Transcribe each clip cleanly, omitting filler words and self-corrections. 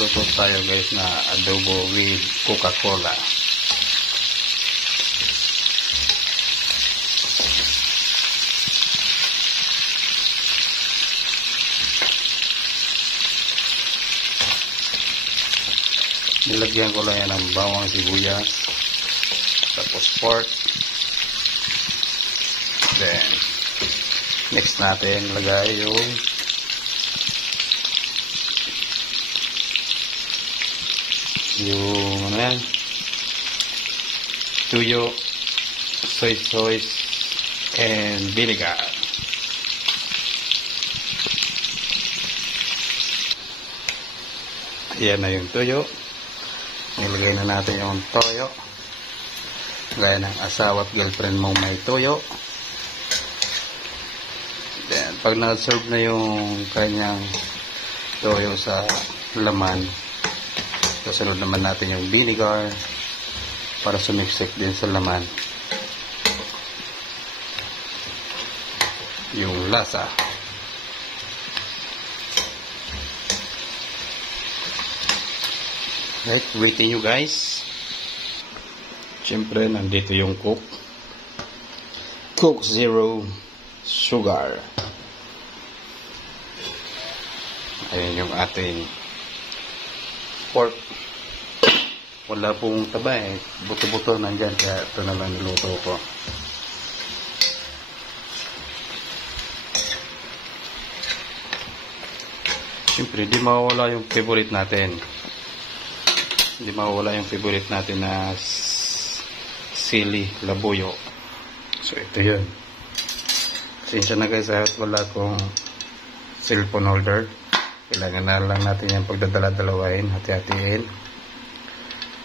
Magluto tayo guys na adobo with Coca-Cola. Nilagyan ko lang yan ng bawang, sibuyas, tapos pork. Then next natin lagay yung ano yan, tuyo, soy sauce, and vinegar. Ayan na yung tuyo. Nilagay na natin yung toyo. Gaya ng asawa at girlfriend mo may toyo. Then pag na-serve na yung kanyang toyo sa laman, kasunod naman natin yung vinegar para sumiksik din sa laman yung lasa. Right, waiting you guys. Siyempre nandito yung Coke Zero Sugar. Ayan yung ating pork. Wala pong taba eh. Buto-buto nandyan. Kaya ito na lang niluto ko. Siyempre, di mawawala yung favorite natin. Hindi mawawala yung favorite natin na sili, labuyo. So, ito yun. Pasensya na guys at wala kong cellphone holder. Kailangan na lang natin yung pagdadala-dalawain, hati-hatiin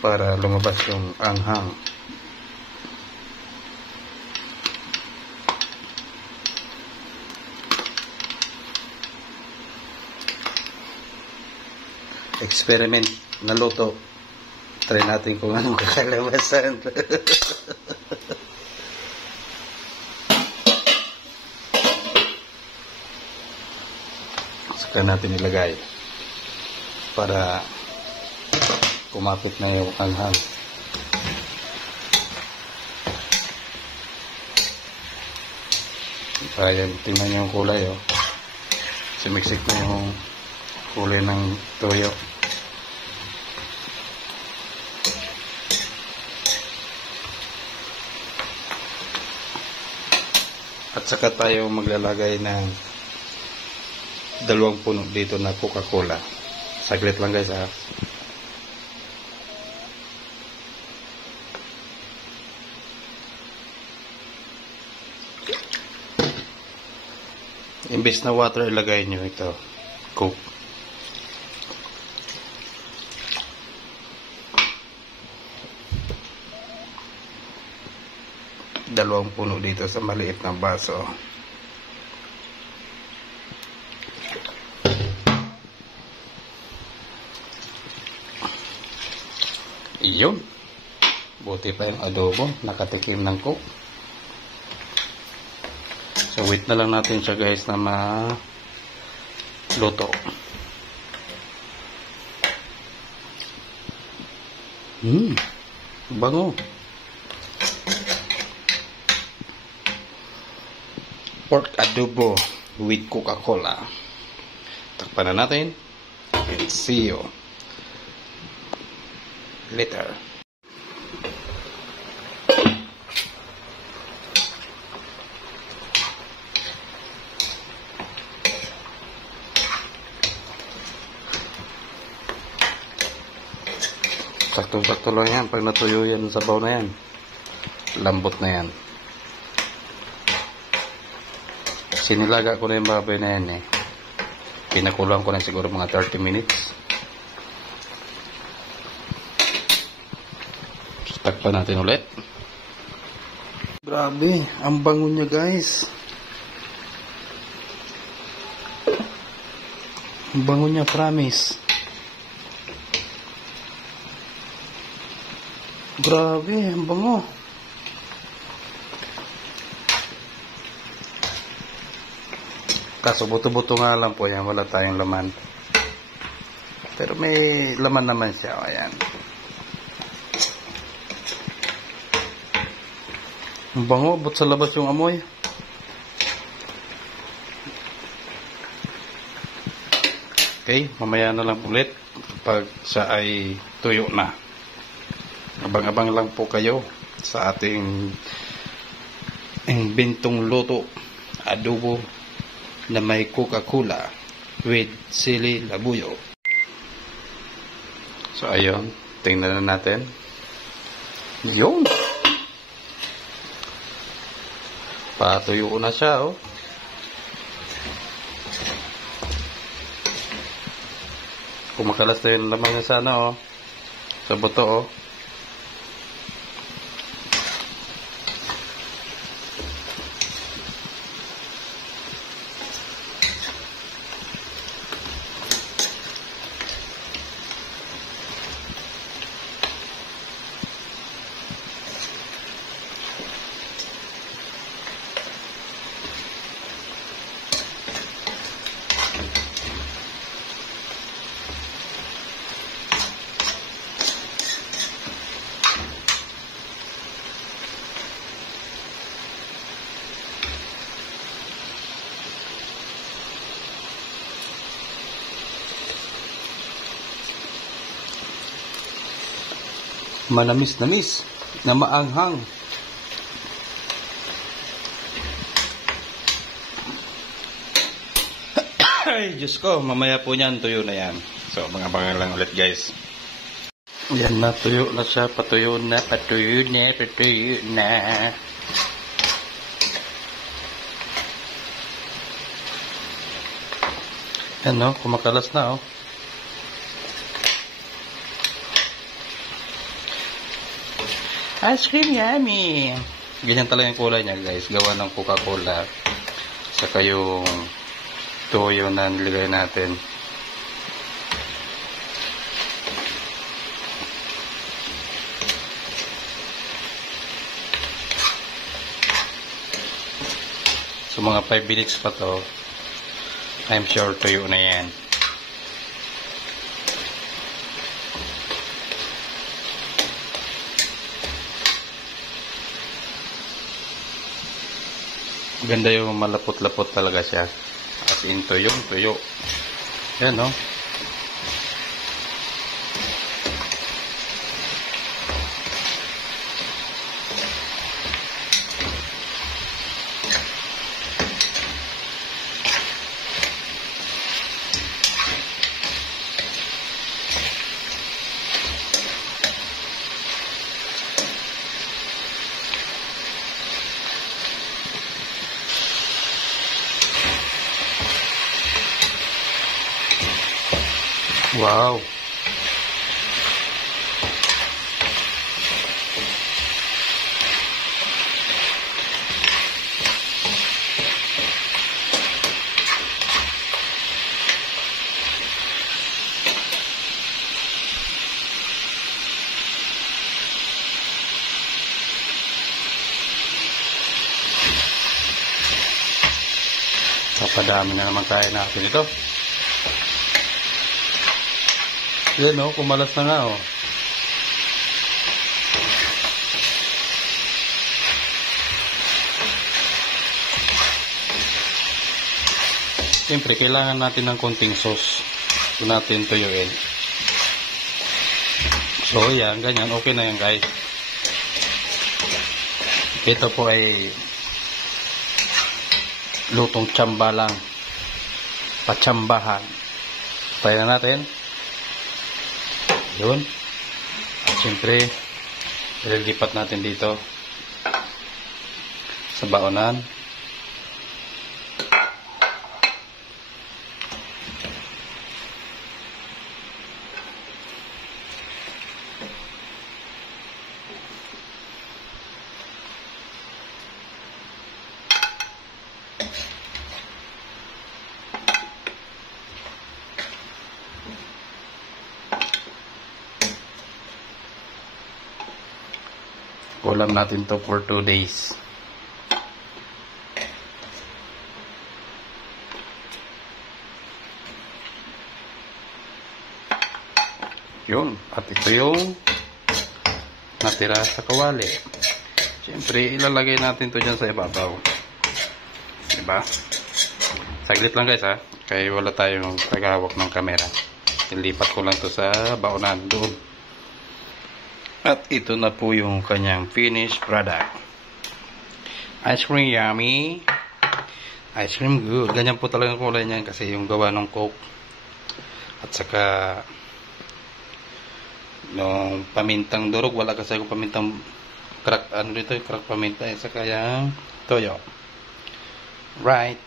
para lumabas yung anghang. Experiment na luto. Try natin kung anong kakalabasan. Saka natin ilagay para kumapit na yung anghang. Ayan, tingnan nyo yung kulay oh. Sumiksik na yung kulay ng toyo. At saka tayo maglalagay ng 2 puno dito na Coca-Cola. Saglit lang guys ha. Imbes na water ilagay nyo ito Coke. Dalawang puno dito sa maliit na baso. Iyon. Buti pa yung adobo. Nakatikim ng Coke. So wait na lang natin siya guys na maluto. Bango. Pork adobo with Coca-Cola. Takpan na natin. And see you later. Sakto-sakto lang yan. Pag natuyo yan sa sabaw na yan, lambot na yan. Sinilaga ko na yung baboy na yan eh. Pinakulang ko na siguro mga 30 minutes. So, takpan natin ulit. Grabe, ang bango niya guys. Ang bango niya, promise. Grabe, ang bango. Kaso buto-buto nga lang po yan, wala tayong laman. Pero may laman naman siya. Ayan. Ang bango, but sa labas yung amoy. Okay, mamaya na lang ulit pag siya ay tuyo na. Abang-abang lang po kayo sa ating bintong luto, adobo na may Coca-Cola with sili labuyo. So ayun, tingnan na natin. Yun! Patuyo na siya, oh. Kumakalas na yung lamang niya sana, oh. Sa buto, oh. Manamis-namis na maanghang. Ay, Diyos ko, mamaya po niyan, tuyo na yan. So, mga bangal lang ulit, guys. Yan na, tuyo na siya. Patuyo na, patuyo na, patuyo na. Yan, no? Kumakalas na, oh. Ice cream yummy. Ganyan talaga yung kulay niya, guys. Gawa ng Coca-Cola. Saka yung toyo na nilagay natin. So mga 5 minutes pa to. I'm sure tuyo na yan. Ganda yung malapot-lapot talaga siya. As in tuyo. Yan, no? Wow. Papadami na naman tayo natin ito. Yan, oh, kumalas na nga, oh. Siyempre, kailangan natin ng konting sauce. Ito natin tuyuin. So, yan, ganyan. Okay na yan, guys. Ito po ay lutong tsamba lang. Patsambahan. Tayo na natin. Yun. At siyempre, ililipat natin dito sa baonan. Ulam natin to for 2 days. Yun. At ito yung natira sa kawali. Siyempre, ilalagay natin to dyan sa ibabaw. Diba? Saglit lang guys ha. Kaya wala tayong tagahawak ng camera. Ilipat ko lang to sa baonan doon. At ito na po yung kanyang finished product. Ice cream yummy. Ice cream good. Ganyan po talaga kulay niyan kasi yung gawa ng Coke. At saka nung pamintang durog, wala kasi ako pamintang crack, ano dito, crack paminta, saka yung toyo. Right.